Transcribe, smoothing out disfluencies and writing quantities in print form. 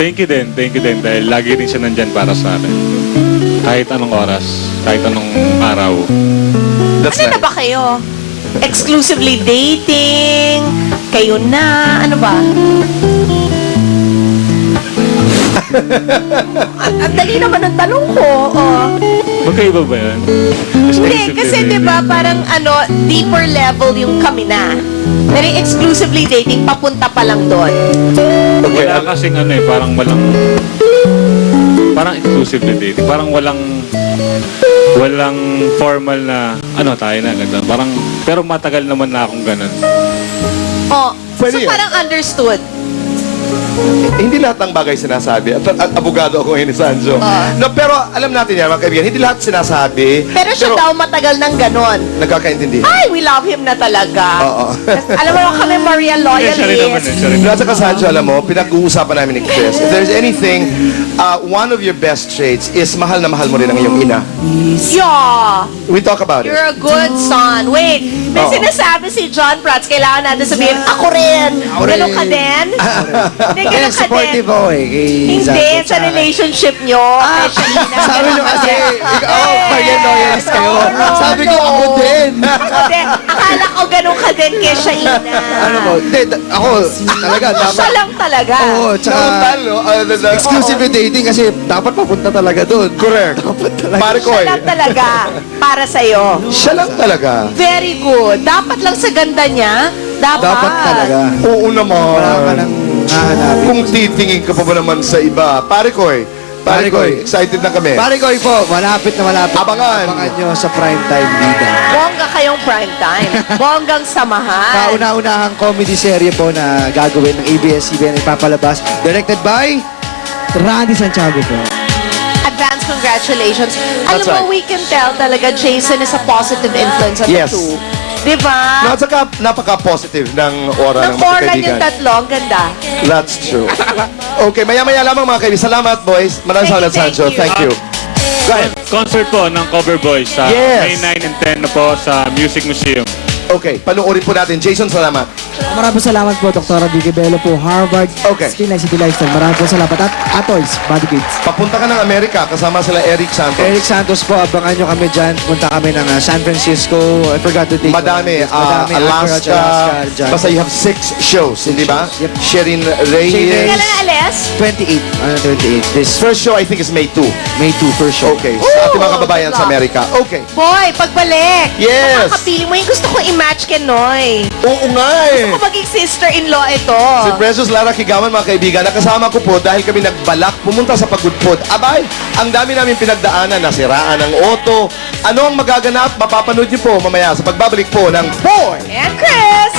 Thank you din dahil lagi rin siya nandyan para sa akin. Kahit anong oras, kahit anong araw. Ano na ba kayo? Exclusively dating? Kayo na? Ano ba? Ang dali naman ang tanong ko. Oh. Magkaiba ba yan? Hindi, kasi di ba parang deeper level yung kami na. Pero yung exclusively dating, papunta pa lang doon. Okay. Wala kasing parang exclusively dating. Parang walang formal na tayo na ganun. Parang, pero matagal naman na akong ganun. Oh, Pwede so yan. parang understood. Hindi lahat ng bagay sinasabi. At abogado ako ngayon ni Sanjo. No, pero alam natin yan, mga kaibigan. Hindi lahat sinasabi. Pero siya daw matagal ng ganon. Nagkakaintindi. Ay, we love him na talaga. Oo. Alam mo kami, Maria Siya rin naman loyalist. siya rin. At saka Sanjo, alam mo, pinag-uusapan namin ni Chris. If there's anything, one of your best traits is mahal na mahal mo rin ang iyong ina. Yeah, We talk about it. you're a good son. Wait, may Oo. sinasabi si John Prats, kailangan natin sabihin, ako rin. Ganun ka din? Hindi, ganun ka din. Supportive ako eh. Hindi, sa relationship nyo. kay Shalina, Sabi ganun nyo ka kasi, din. pagyan loyalist kayo. No. Sabi ko, ako din. Hindi, akala ko ganun ka din kay Shalina. Ano mo? Hindi, ako talaga dapat. Siya lang talaga. Oo, tsaka Total, no? exclusive dating kasi dapat papunta talaga doon. Correct. Dapat talaga. Pare ko Siya eh. lang talaga para sa'yo. Siya lang talaga. Very good. Dapat lang sa ganda niya. Dapat talaga. Oo naman. Wala ka nang hahanapin. Kung titingin ka pa ba naman sa iba. Pare ko eh. Pare ko eh. Excited na kami. Pare ko po, malapit na malapit. Abangan. Abangan nyo sa primetime bida. Bongga kayong prime time. Bonggang samahan. Kauna-unahang comedy serye po na gagawin ng ABS-CBN ipapalabas. Directed by Randy Santiago po. Advance congratulations. Alam That's mo, right. we can tell talaga Jason is a positive influence on Yes. the two. Diba? No, at saka napaka-positive ng aura ng Ng mga oran yung kaibigan. tatlo, ang ganda. That's true. Okay, maya-maya lamang mga kaibigan. Salamat, boys. Maraming salamat, Thank Sancho. you. Thank you. Go ahead. Concert po ng Cover Boys sa Yes. May 9 and 10 na po sa Music Museum. Okay, panuorin po natin. Jason, salamat. Maraming salamat po, Dr. Vicky Bello po, Harvard, Okay. Skin City Lifestyle. Maraming po salamat. At Atoys, Body Kids. Papunta ka ng Amerika kasama sila Eric Santos. Eric Santos po, abangan nyo kami dyan. Punta kami ng San Francisco. I forgot the date. Madami. Yes, madami. Anchorage, Alaska. dyan. Basta you have 6 shows, hindi ba? Yep. Sherin Sherin Reyes. Kailan na alis? 28. 28. This First show, I think, is May 2. May 2 first show. Okay. Sa ating mga kababayan good sa luck. Amerika. Okay. Boy, pagbalik. Yes. Makakapili mo yung gusto kong i-match kay Noy. Oo nga eh. Gusto ko maging sister-in-law ito. Si Precious Lara Kigaman, mga kaibigan, nakasama ko po dahil kami nagbalak pumunta sa Pagudpod. Abay, ang dami namin pinagdaanan, nasiraan ng auto. Ano ang magaganap? Mapapanood niyo po mamaya sa pagbabalik po ng Boy And Chris!